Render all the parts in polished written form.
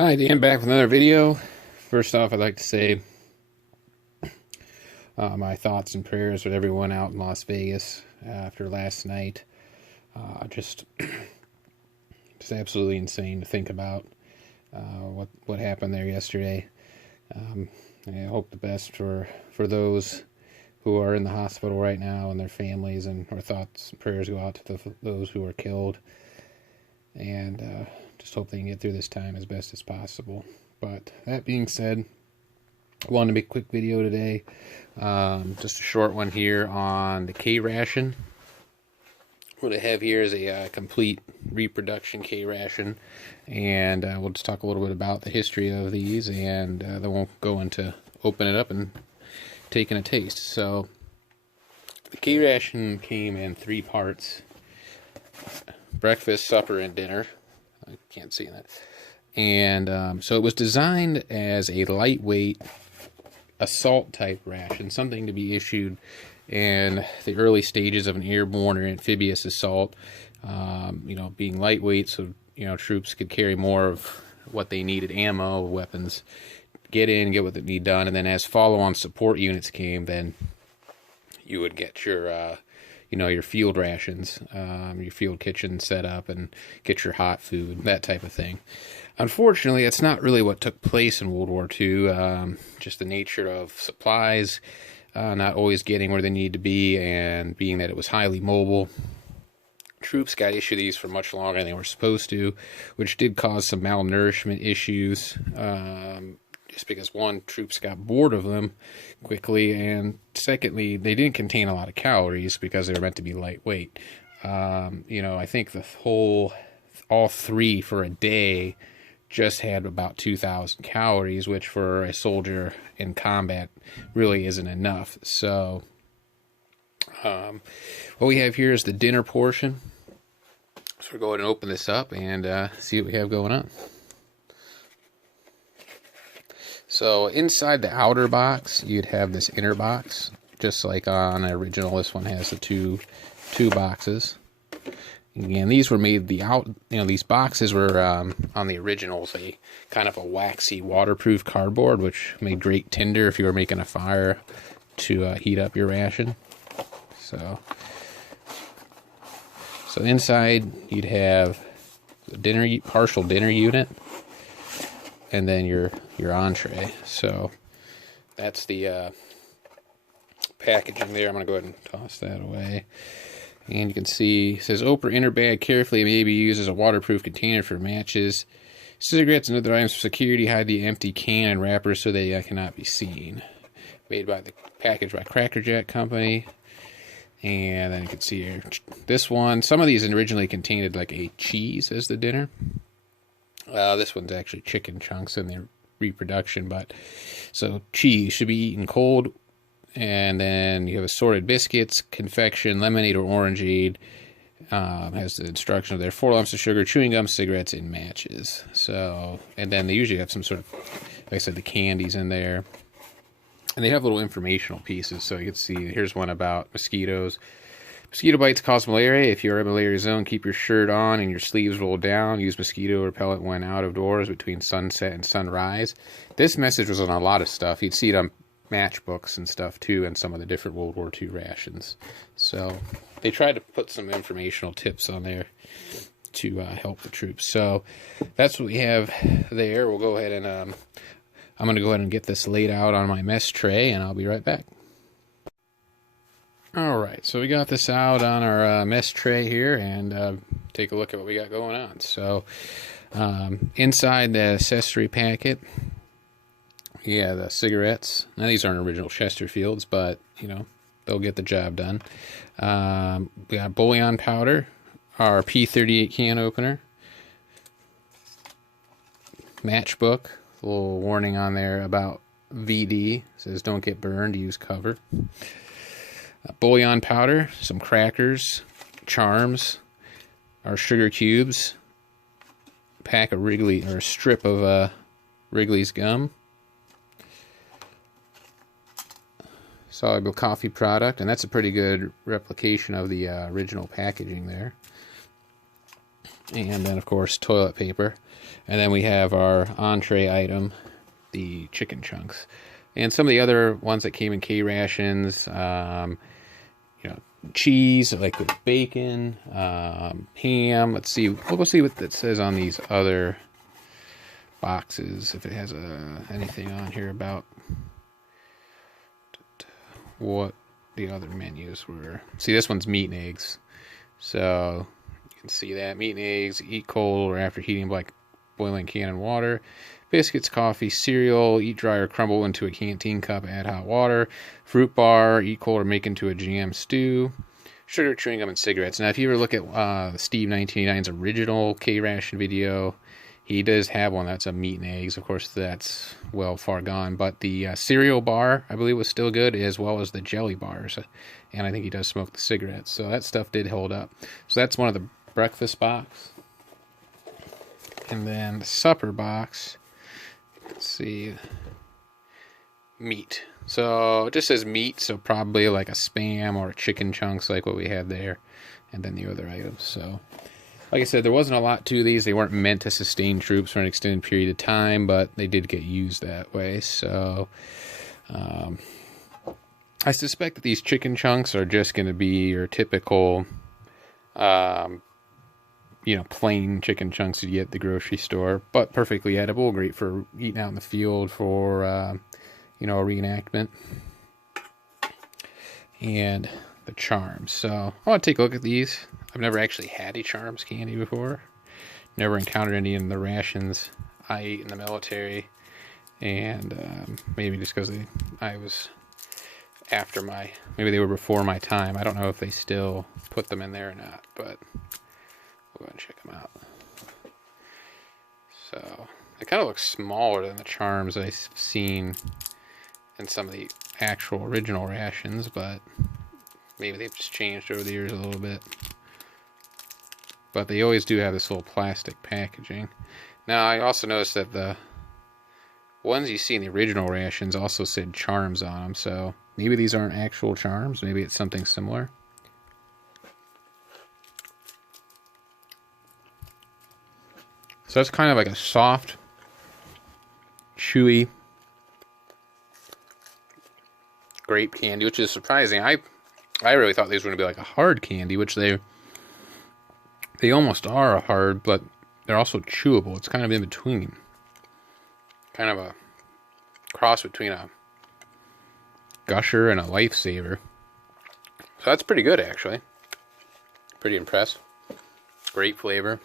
Hi, Dan, back with another video. First off, I'd like to say my thoughts and prayers with everyone out in Las Vegas after last night. Just absolutely insane to think about what happened there yesterday. I hope the best for those who are in the hospital right now and their families, and our thoughts and prayers go out to those who are killed. And just hope they can get through this time as best as possible. But that being said, I wanted to make a quick video today. Just a short one here on the K-Ration. What I have here is a complete reproduction K-Ration, and we'll just talk a little bit about the history of these, and then we'll go into open it up and taking a taste. So the K-Ration came in 3 parts: breakfast, supper, and dinner. I can't see that. And so it was designed as a lightweight assault type ration, something to be issued in the early stages of an airborne or amphibious assault. Being lightweight, so troops could carry more of what they needed, ammo, weapons, get in, get what they need done, and then as follow-on support units came, then you would get your your field rations, your field kitchen set up, and get your hot food, that type of thing. Unfortunately, that's not really what took place in World War II. Just the nature of supplies, not always getting where they need to be, and being that it was highly mobile, troops got issued these for much longer than they were supposed to, which did cause some malnourishment issues. Just because, one, troops got bored of them quickly, and secondly, they didn't contain a lot of calories because they were meant to be lightweight. I think all 3 for a day just had about 2,000 calories, which for a soldier in combat really isn't enough. So what we have here is the dinner portion. So we'll go ahead and open this up and see what we have going on. So inside the outer box, you'd have this inner box, just like on the original. This one has the two boxes. Again, these were made these boxes were on the originals a kind of a waxy, waterproof cardboard, which made great tinder if you were making a fire to heat up your ration. So inside you'd have the partial dinner unit, and then your entree. So that's the packaging there. I'm going to go ahead and toss that away. And you can see it says, "Open inner bag carefully. It may be used as a waterproof container for matches, cigarettes, and other items for security. Hide the empty can and wrapper so they cannot be seen." Packaged by Cracker Jack Company. And then you can see here this one. Some of these originally contained like a cheese as the dinner. This one's actually chicken chunks in the reproduction, so cheese should be eaten cold. And then you have assorted biscuits, confection, lemonade or orangeade. Has the instruction of there: 4 lumps of sugar, chewing gum, cigarettes, and matches. So, and then they usually have some sort of, like I said, the candies in there. And they have little informational pieces. So you can see here's one about mosquitoes. Mosquito bites cause malaria. If you're in a malaria zone, keep your shirt on and your sleeves rolled down. Use mosquito repellent when out of doors between sunset and sunrise. This message was on a lot of stuff. You'd see it on matchbooks and stuff too, and some of the different World War II rations. So they tried to put some informational tips on there to help the troops. So that's what we have there. We'll go ahead and I'm going to go ahead and get this laid out on my mess tray, and I'll be right back. Alright, so we got this out on our mess tray here, and take a look at what we got going on. So inside the accessory packet, yeah, the cigarettes. Now these aren't original Chesterfields, but they'll get the job done. We got bouillon powder, our P38 can opener, matchbook, a little warning on there about VD, it says don't get burned, use cover. Bouillon powder, some crackers, charms, our sugar cubes, pack of Wrigley, or a strip of Wrigley's gum, soluble coffee product, and that's a pretty good replication of the original packaging there. and then of course toilet paper, and then we have our entree item, the chicken chunks, and some of the other ones that came in K-Rations. Cheese, like with bacon, ham. Let's see. We'll see what it says on these other boxes, if it has anything on here about what the other menus were. See, this one's meat and eggs. So you can see that. Meat and eggs, eat cold or after heating like boiling can in water. Biscuits, coffee, cereal, eat dry or crumble into a canteen cup, add hot water. Fruit bar, eat cold or make into a jam stew. Sugar, chewing gum, and cigarettes. Now, if you ever look at Steve 1989's original K-Ration video, he does have one that's a meat and eggs. Of course, that's well far gone. But the cereal bar, I believe, was still good, as well as the jelly bars. And I think he does smoke the cigarettes. So that stuff did hold up. So that's one of the breakfast box. And then the supper box. Let's see. Meat. So it just says meat, so probably like a Spam or a chicken chunks like what we had there. And then the other items. So, like I said, there wasn't a lot to these. They weren't meant to sustain troops for an extended period of time, but they did get used that way. So, I suspect that these chicken chunks are just going to be your typical, plain chicken chunks you get at the grocery store, but perfectly edible, great for eating out in the field for, a reenactment. And the charms. So I want to take a look at these. I've never actually had a charms candy before. Never encountered any in the rations I ate in the military. And maybe just because I was after maybe they were before my time. I don't know if they still put them in there or not, but we'll go ahead and check them out. So they kind of look smaller than the charms I've seen in some of the actual original rations, but maybe they've just changed over the years a little bit. But they always do have this little plastic packaging. Now, I also noticed that the ones you see in the original rations also said charms on them, so maybe these aren't actual charms. Maybe it's something similar. So that's kind of like a soft, chewy grape candy, which is surprising. I really thought these were going to be like a hard candy, which they almost are a hard, but they're also chewable. It's kind of in between. Kind of a cross between a Gusher and a Lifesaver. So that's pretty good, actually. Pretty impressed. Great flavor.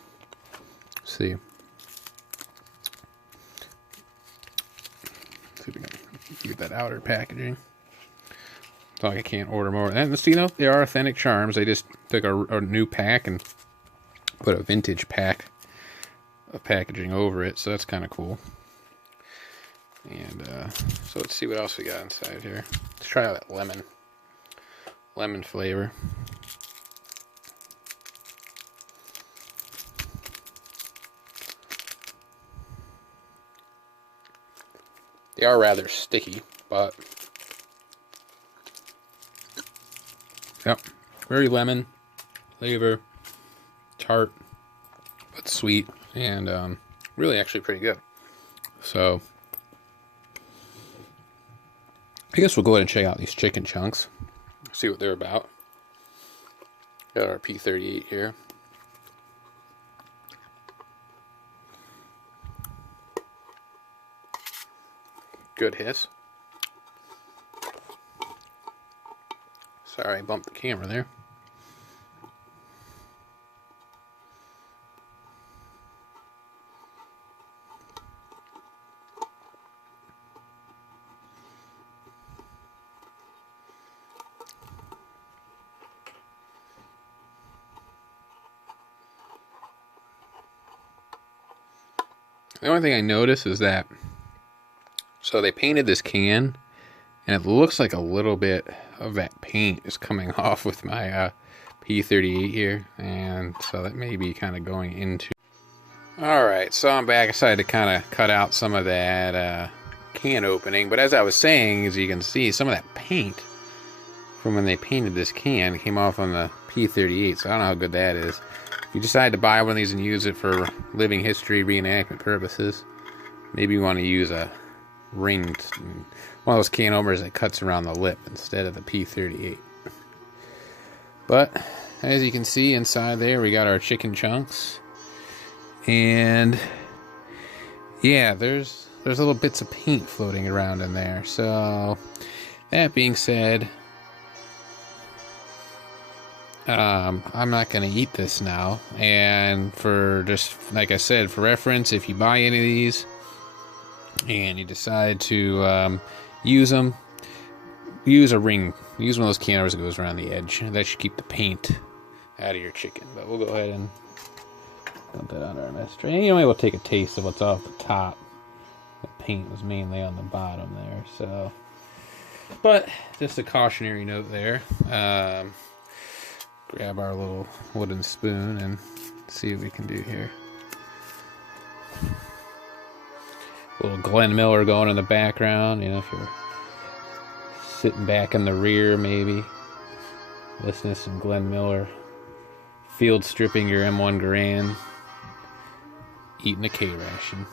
Let's see. Let's see if we can get that outer packaging. So I can't order more. And they are authentic charms. They just took a new pack and put a vintage pack of packaging over it. So that's kind of cool. And so let's see what else we got inside here. Let's try out that lemon flavor. They are rather sticky, but yep, very lemon flavor, tart, but sweet, and really actually pretty good. So I guess we'll go ahead and check out these chicken chunks, see what they're about. Got our P38 here. Good hiss. Sorry, I bumped the camera there. The only thing I notice is that, so they painted this can, and it looks like a little bit of that paint is coming off with my P38 here, and so that may be kind of going into... Alright, so I'm back. I decided to kind of cut out some of that can opening, but as I was saying, as you can see, some of that paint from when they painted this can came off on the P38, so I don't know how good that is. you decide to buy one of these and use it for living history reenactment purposes, maybe you want to use a ringed, one of those can openers that cuts around the lip instead of the P38. But as you can see inside there, we got our chicken chunks, and yeah, there's little bits of paint floating around in there. So that being said, I'm not going to eat this now. And for just, like I said, for reference, if you buy any of these and you decide to use them, use a ring. Use one of those can openers that goes around the edge. That should keep the paint out of your chicken. But we'll go ahead and dump that on our mess tray. Anyway, we'll take a taste of what's off the top. The paint was mainly on the bottom there. So, but just a cautionary note there. Grab our little wooden spoon and see what we can do here. A little Glenn Miller going in the background, you know, if you're sitting back in the rear maybe, listening to some Glenn Miller, field stripping your M1 Garand, eating a K-Ration.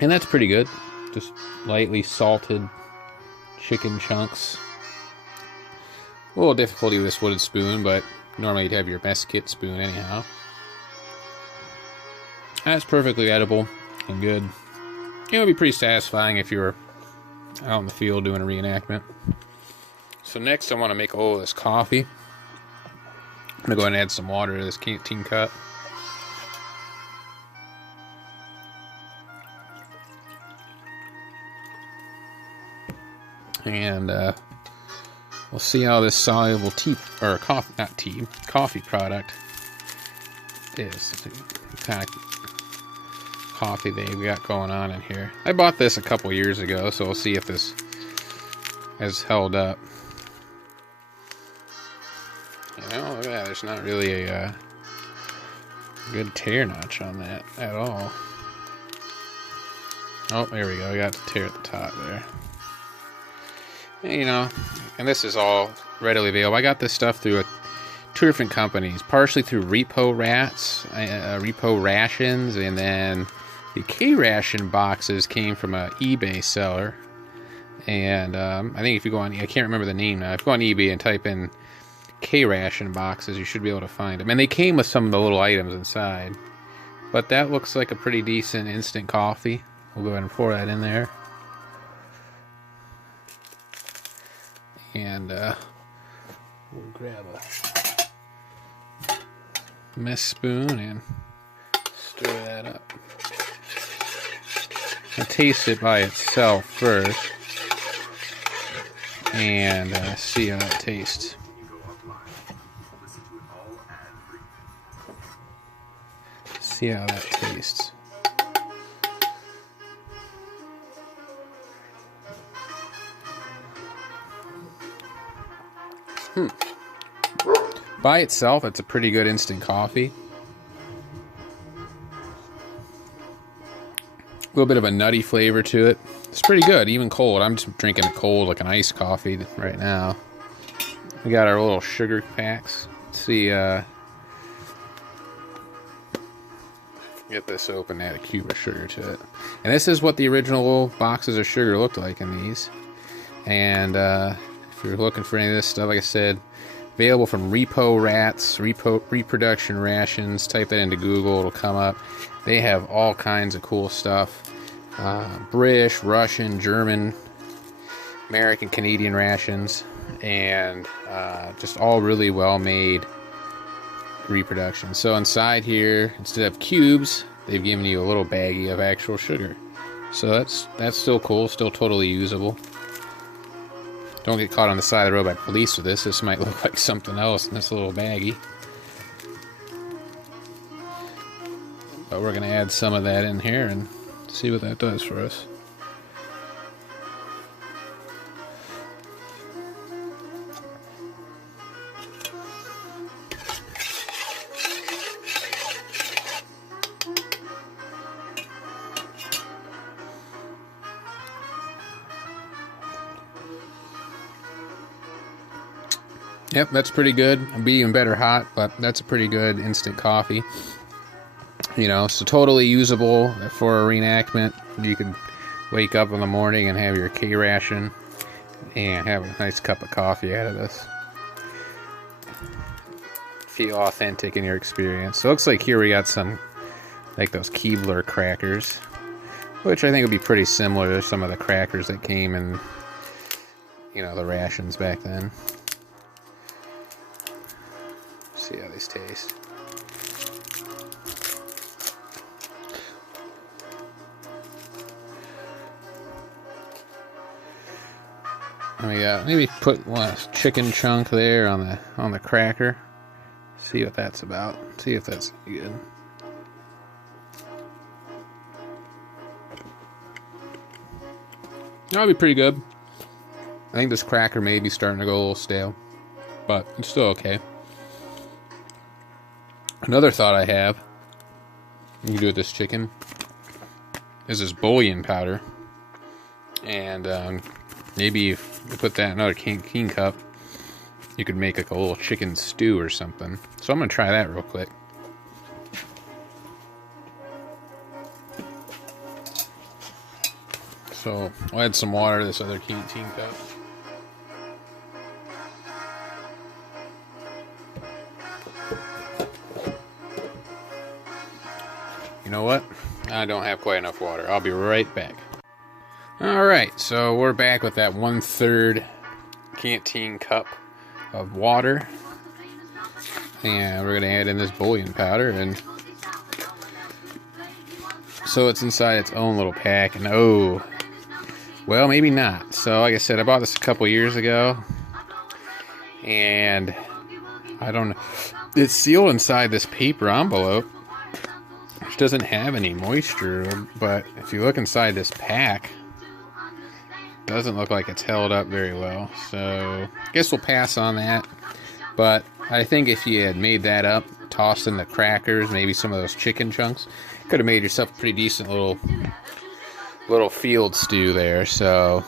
And that's pretty good. Just lightly salted chicken chunks. A little difficulty with this wooden spoon, but normally you'd have your mess kit spoon anyhow. That's perfectly edible and good. It would be pretty satisfying if you were out in the field doing a reenactment. So next I want to make all of this coffee. I'm going to go ahead and add some water to this canteen cup. And we'll see how this soluble coffee product is. What kind of coffee we got going on in here. I bought this a couple years ago, so we'll see if this has held up. You know, look at that. There's not really a good tear notch on that at all. Oh, there we go. We got the tear at the top there. You know, and this is all readily available. I got this stuff through two different companies, partially through Repo Rations, and then the K-Ration boxes came from an eBay seller. And I think if you go on, I can't remember the name now. If you go on eBay and type in K-Ration boxes, you should be able to find them. And they came with some of the little items inside. But that looks like a pretty decent instant coffee. We'll go ahead and pour that in there. And we'll grab a mess spoon and stir that up. I'll taste it by itself first and see how it tastes. See how that tastes. By itself, it's a pretty good instant coffee. A little bit of a nutty flavor to it. It's pretty good, even cold. I'm just drinking it cold like an iced coffee right now. We got our little sugar packs. Let's see, get this open, add a cube of sugar to it. And this is what the original boxes of sugar looked like in these. And if you're looking for any of this stuff, like I said, available from Reproduction Rations. Type that into Google, it'll come up. They have all kinds of cool stuff. British, Russian, German, American, Canadian rations. And just all really well made reproduction. So inside here, instead of cubes, they've given you a little baggie of actual sugar. So that's still cool, still totally usable. Don't get caught on the side of the road by police with this. This might look like something else in this little baggie. But we're going to add some of that in here and see what that does for us. Yep, that's pretty good. It'd be even better hot, but that's a pretty good instant coffee. You know, so totally usable for a reenactment. You could wake up in the morning and have your K-Ration and have a nice cup of coffee out of this. Feel authentic in your experience. So it looks like here we got some, like those Keebler crackers, which I think would be pretty similar to some of the crackers that came in, you know, the rations back then. See how these taste. Oh yeah, maybe put one chicken chunk there on the cracker. See what that's about. See if that's good. That'll be pretty good. I think this cracker may be starting to go a little stale, but it's still okay. Another thought I have, you can do with this chicken, is this bouillon powder. And maybe if you put that in another king cup, you could make like a little chicken stew or something. So I'm going to try that real quick. So I'll add some water to this other king cup. You know what? I don't have quite enough water. I'll be right back. Alright, so we're back with that 1/3 canteen cup of water. And we're going to add in this bouillon powder. And so it's inside its own little pack. And oh, well, maybe not. So like I said, I bought this a couple years ago. And I don't know. It's sealed inside this paper envelope, which doesn't have any moisture. But if you look inside this pack, it doesn't look like it's held up very well. So I guess we'll pass on that. But I think if you had made that up, tossed in the crackers, maybe some of those chicken chunks, could have made yourself a pretty decent little field stew there. So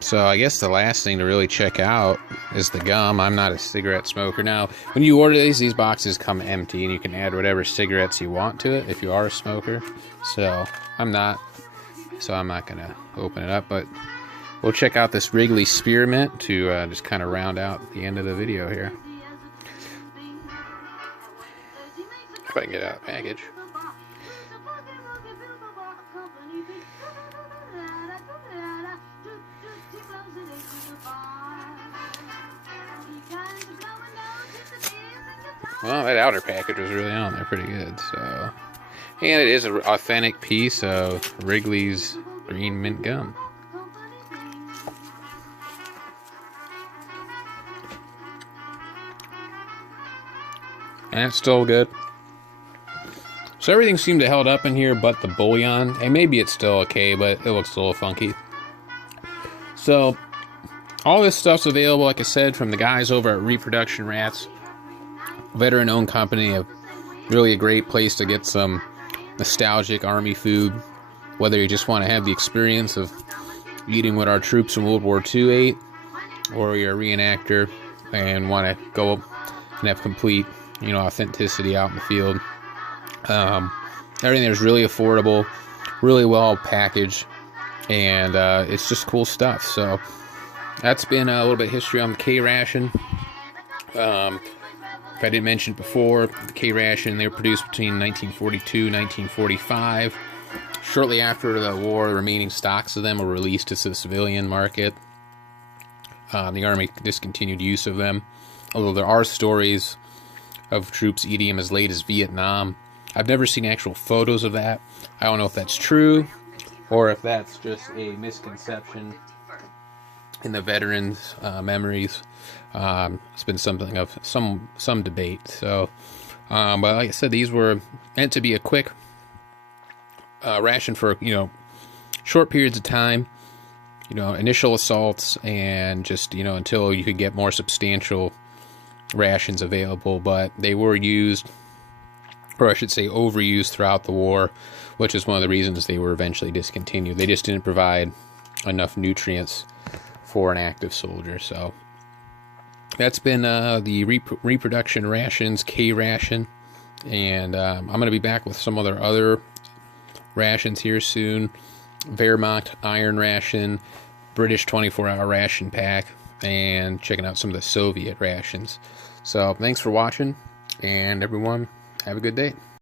so I guess the last thing to really check out is the gum. I'm not a cigarette smoker. Now, when you order these boxes come empty, and you can add whatever cigarettes you want to it if you are a smoker. So I'm not gonna open it up, but we'll check out this Wrigley Spearmint to just kind of round out the end of the video here. If I can get out of the package. Well, that outer package was really on there pretty good, so. And it is an authentic piece of Wrigley's green mint gum. And it's still good. So everything seemed to held up in here but the bouillon. And maybe it's still okay, but it looks a little funky. So all this stuff's available, like I said, from the guys over at Reproduction Rats. Veteran-owned company. Really a great place to get some nostalgic Army food. Whether you just want to have the experience of eating what our troops in World War II ate, or you're a reenactor and want to go and have complete, you know, authenticity out in the field. Everything there's really affordable, really well packaged, and it's just cool stuff. So that's been a little bit of history on the K-Ration. If I didn't mention before, the K-Ration, they were produced between 1942 and 1945. Shortly after the war, the remaining stocks of them were released to the civilian market. The Army discontinued use of them, although there are stories of troops eating them as late as Vietnam. I've never seen actual photos of that. I don't know if that's true, or if that's just a misconception in the veterans' memories. It's been something of some debate. So, but like I said, these were meant to be a quick ration for, you know, short periods of time, you know, initial assaults, and just, you know, until you could get more substantial rations available. But they were used, or I should say overused, throughout the war, which is one of the reasons they were eventually discontinued. They just didn't provide enough nutrients for an active soldier. So that's been the reproduction rations, K-Ration, and I'm going to be back with some other rations here soon. Vermont Iron Ration, British 24-hour ration pack, and checking out some of the Soviet rations. So thanks for watching, and everyone, have a good day.